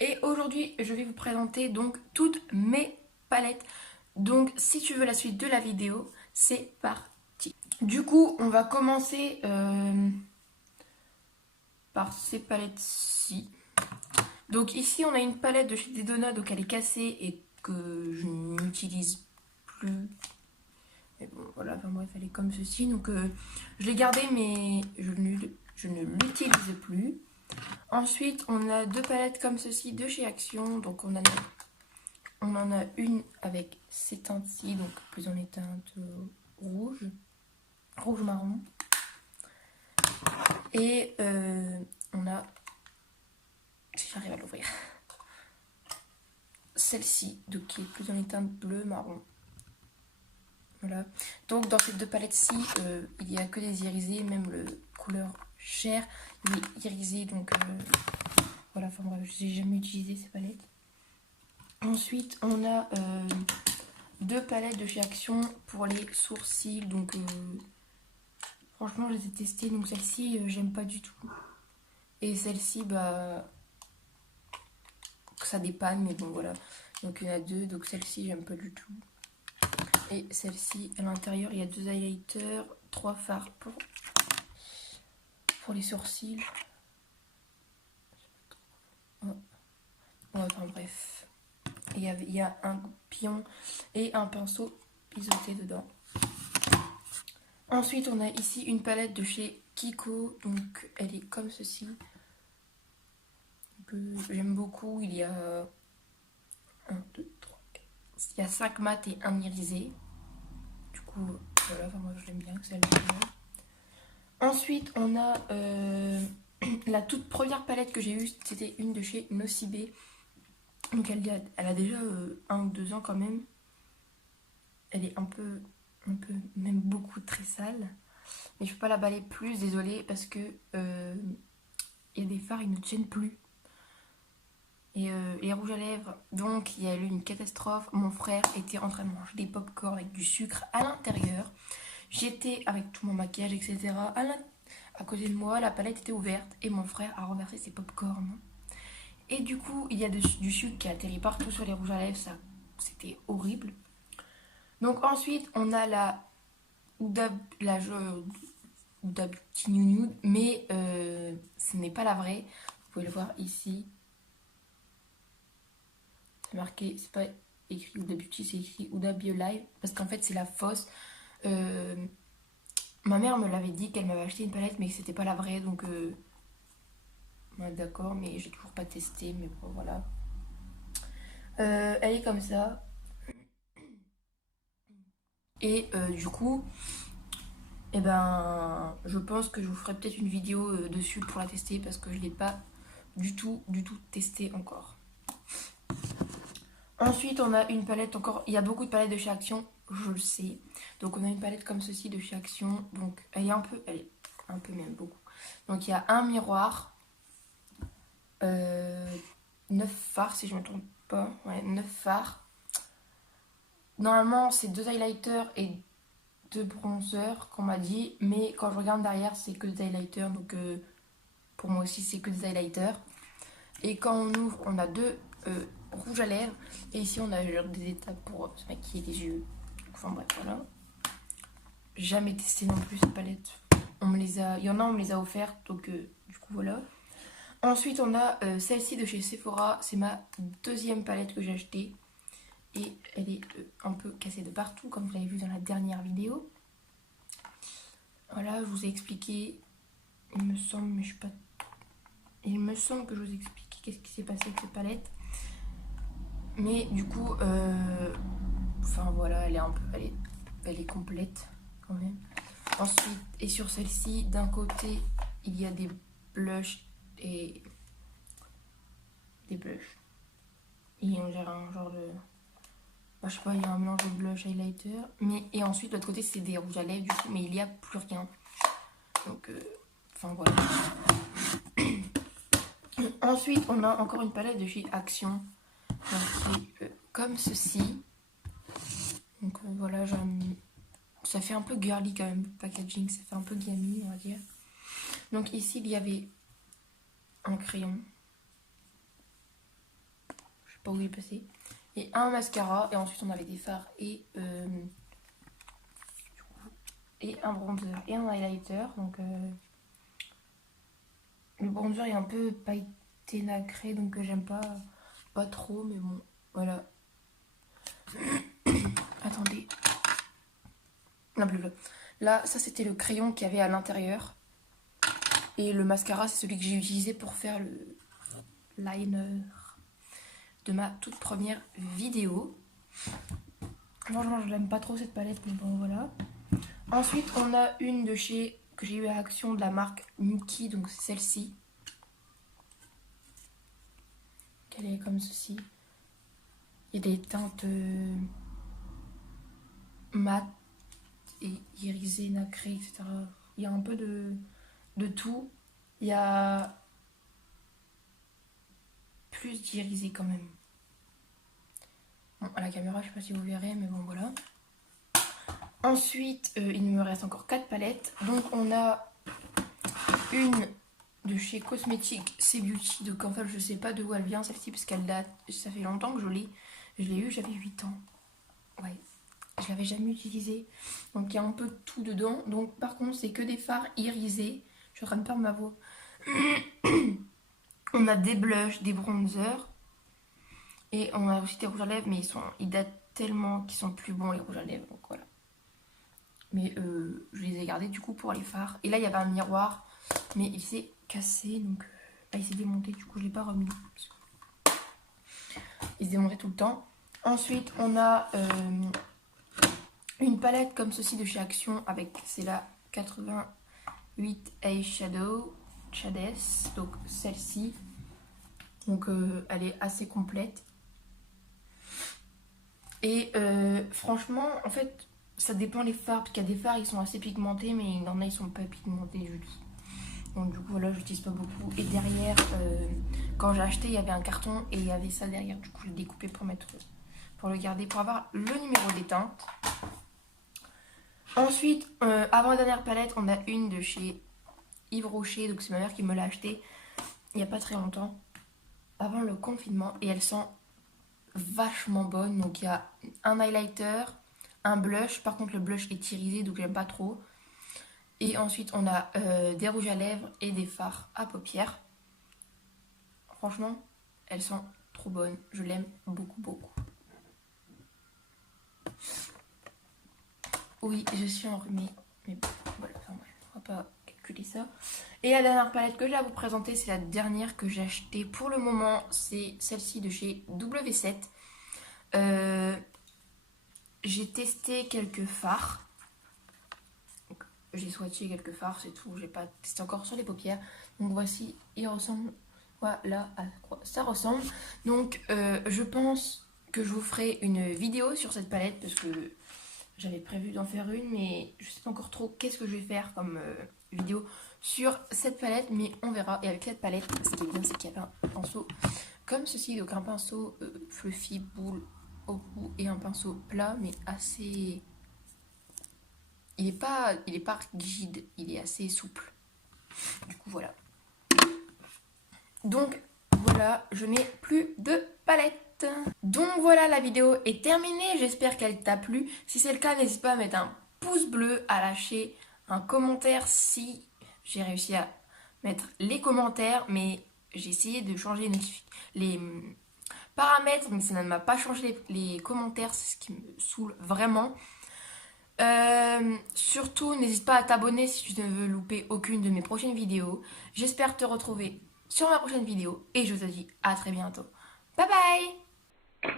Et aujourd'hui je vais vous présenter donc toutes mes palettes. Donc si tu veux la suite de la vidéo, c'est parti. Du coup on va commencer par ces palettes-ci. Donc ici on a une palette de chez Dedona, donc elle est cassée et que je n'utilise plus. Mais bon voilà, enfin bref, elle est comme ceci. Donc je l'ai gardée mais je ne l'utilise plus. Ensuite on a deux palettes comme ceci de chez Action. Donc on en a une avec ces teintes-ci, donc plus dans les teintes rouge marron. Et on a, si j'arrive à l'ouvrir, celle-ci, donc qui est plus dans les teintes bleu marron. Voilà. Donc dans ces deux palettes-ci, il n'y a que des irisés, même le couleur chair, il est irisé, donc voilà, enfin bref, je n'ai jamais utilisé ces palettes. Ensuite, on a deux palettes de chez Action pour les sourcils, donc franchement, je les ai testées, donc celle-ci, j'aime pas du tout. Et celle-ci, bah, ça dépanne, mais bon, voilà. Donc il y en a deux, donc celle-ci, j'aime pas du tout. Et celle-ci, à l'intérieur, il y a deux highlighters, trois fards pour les sourcils. Ouais, enfin bref. Il y a un pion et un pinceau biseauté dedans. Ensuite, on a ici une palette de chez Kiko, donc elle est comme ceci. J'aime beaucoup, il y a 1, 2, 3, 4. Il y a 5 mats et un irisé. Du coup, voilà, enfin moi je l'aime bien celle-là. Ensuite, on a la toute première palette que j'ai eue, c'était une de chez Nocibé. Donc elle a déjà 1 ou 2 ans quand même. Elle est un peu, même beaucoup très sale. Mais je peux pas la balayer plus, désolée, parce que il y a des fards, ils ne tiennent plus. Et les rouges à lèvres, donc il y a eu une catastrophe. Mon frère était en train de manger des pop-corn avec du sucre à l'intérieur. J'étais avec tout mon maquillage, etc. À côté de moi, la palette était ouverte et mon frère a renversé ses pop-corn. Et du coup, il y a du sucre qui a atterri partout sur les rouges à lèvres. Ça, c'était horrible. Donc ensuite, on a la Huda, la Huda Beauty Nude, mais ce n'est pas la vraie. Vous pouvez le voir ici. C'est marqué, c'est pas écrit Huda Beauty, c'est écrit Huda Bio Live. Parce qu'en fait, c'est la fausse. Ma mère me l'avait dit qu'elle m'avait acheté une palette, mais que c'était pas la vraie. Donc, ouais, d'accord, mais j'ai toujours pas testé. Mais bon, voilà. Elle est comme ça. Et du coup, eh ben, je pense que je vous ferai peut-être une vidéo dessus pour la tester parce que je l'ai pas du tout testée encore. Ensuite, on a une palette encore. Il y a beaucoup de palettes de chez Action, je le sais. Donc, on a une palette comme ceci de chez Action. Donc, elle est un peu même beaucoup. Donc, il y a un miroir, 9 fards si je me trompe pas. Ouais, 9 fards. Normalement, c'est 2 highlighters et 2 bronzers qu'on m'a dit. Mais quand je regarde derrière, c'est que des highlighters. Donc, pour moi aussi, c'est que des highlighters. Et quand on ouvre, on a 2 rouges à lèvres. Et ici, on a genre des étapes pour se maquiller les yeux. Enfin bref, voilà. Jamais testé non plus cette palette. Il y en a, on me les a offertes. Donc, du coup, voilà. Ensuite, on a celle-ci de chez Sephora. C'est ma deuxième palette que j'ai achetée. Et elle est un peu cassée de partout, comme vous l'avez vu dans la dernière vidéo. Voilà, je vous ai expliqué. Il me semble, mais je suis pas... Il me semble que je vous ai expliqué qu'est-ce qui s'est passé avec cette palette. Mais du coup, enfin voilà, elle est complète quand même. Ensuite, et sur celle-ci, d'un côté, il y a des blushs et des blushs. Et on dirait un genre de... Bah, je sais pas, il y a un mélange de blush highlighter. Et ensuite, de l'autre côté, c'est des rouges à lèvres du coup, mais il n'y a plus rien. Donc, enfin voilà. Ensuite, on a encore une palette de chez Action. Donc, c'est comme ceci. Donc voilà, ça fait un peu girly quand même, le packaging, ça fait un peu gammy, on va dire. Donc ici, il y avait un crayon. pas où il est passé. Et un mascara. Et ensuite on avait des fards et un bronzer et un highlighter. Donc le bronzer est un peu pailleté nacré, donc j'aime pas trop, mais bon, voilà. Attendez. Non, plus bleu. Là, ça c'était le crayon qu'il y avait à l'intérieur. Et le mascara, c'est celui que j'ai utilisé pour faire le liner de ma toute première vidéo. Franchement, je l'aime pas trop cette palette, mais bon, voilà. Ensuite, on a une de chez que j'ai eu à Action de la marque Mickey, donc c'est celle-ci. Elle est comme ceci. Il y a des teintes mat et irisées, nacrées, etc. Il y a un peu de tout. Il y a plus d'irisé quand même. Bon, à la caméra, je sais pas si vous verrez, mais bon, voilà. Ensuite, il me reste encore 4 palettes. Donc, on a une de chez Cosmetics C'est Beauty. Donc, en fait, je sais pas d'où elle vient celle-ci parce qu'elle date. Ça fait longtemps que je l'ai. Je l'ai eu, j'avais 8 ans. Ouais. Je l'avais jamais utilisée. Donc, il y a un peu de tout dedans. Donc, par contre, c'est que des fards irisés. Je suis en train de perdre ma voix. On a des blushs, des bronzers. Et on a aussi des rouges à lèvres, mais ils datent tellement qu'ils sont plus bons les rouges à lèvres. Donc, voilà. Mais je les ai gardés du coup pour les fards. Et là, il y avait un miroir, mais il s'est cassé. Donc, là, il s'est démonté. Du coup, je ne l'ai pas remis. Il se démontait tout le temps. Ensuite, on a une palette comme ceci de chez Action. C'est la 88 Eyeshadow Shades. Donc, celle-ci. Donc, elle est assez complète. Et franchement, en fait, ça dépend les fards. Parce qu'il y a des fards, ils sont assez pigmentés, mais il y en a, ils sont pas pigmentés du tout. Donc du coup, voilà, j'utilise pas beaucoup. Et derrière, quand j'ai acheté, il y avait un carton et il y avait ça derrière. Du coup, je l'ai découpé pour le garder, pour avoir le numéro des teintes. Ensuite, avant-dernière palette, on a une de chez Yves Rocher. Donc c'est ma mère qui me l'a acheté il n'y a pas très longtemps, avant le confinement. Et elle sent vachement bonne. Donc il y a un highlighter, un blush. Par contre, le blush est irisé, donc j'aime pas trop. Et ensuite, on a des rouges à lèvres et des fards à paupières. Franchement, elles sont trop bonnes. Je l'aime beaucoup, beaucoup. Oui, je suis enrhumée. Mais bon, voilà, enfin bref, on va pas calculer ça. Et la dernière palette que j'ai à vous présenter, c'est la dernière que j'ai achetée pour le moment. C'est celle-ci de chez W7. J'ai testé quelques fards. J'ai swatché quelques fards, c'est tout. J'ai pas testé encore sur les paupières. Donc voici, il ressemble. Voilà à quoi ça ressemble. Donc je pense que je vous ferai une vidéo sur cette palette parce que j'avais prévu d'en faire une, mais je sais pas encore trop qu'est-ce que je vais faire comme vidéo sur cette palette, mais on verra. Et avec cette palette, ce qui est bien, c'est qu'il y a un pinceau comme ceci, donc un pinceau fluffy boule au bout et un pinceau plat, mais assez. Il est pas rigide, il est assez souple. Du coup, voilà. Donc, voilà, je n'ai plus de palette. Donc voilà, la vidéo est terminée. J'espère qu'elle t'a plu. Si c'est le cas, n'hésite pas à mettre un pouce bleu, à lâcher un commentaire si j'ai réussi à mettre les commentaires. Mais j'ai essayé de changer les paramètres, mais ça ne m'a pas changé les commentaires. C'est ce qui me saoule vraiment. Surtout, n'hésite pas à t'abonner si tu ne veux louper aucune de mes prochaines vidéos. J'espère te retrouver sur ma prochaine vidéo et je te dis à très bientôt. Bye bye!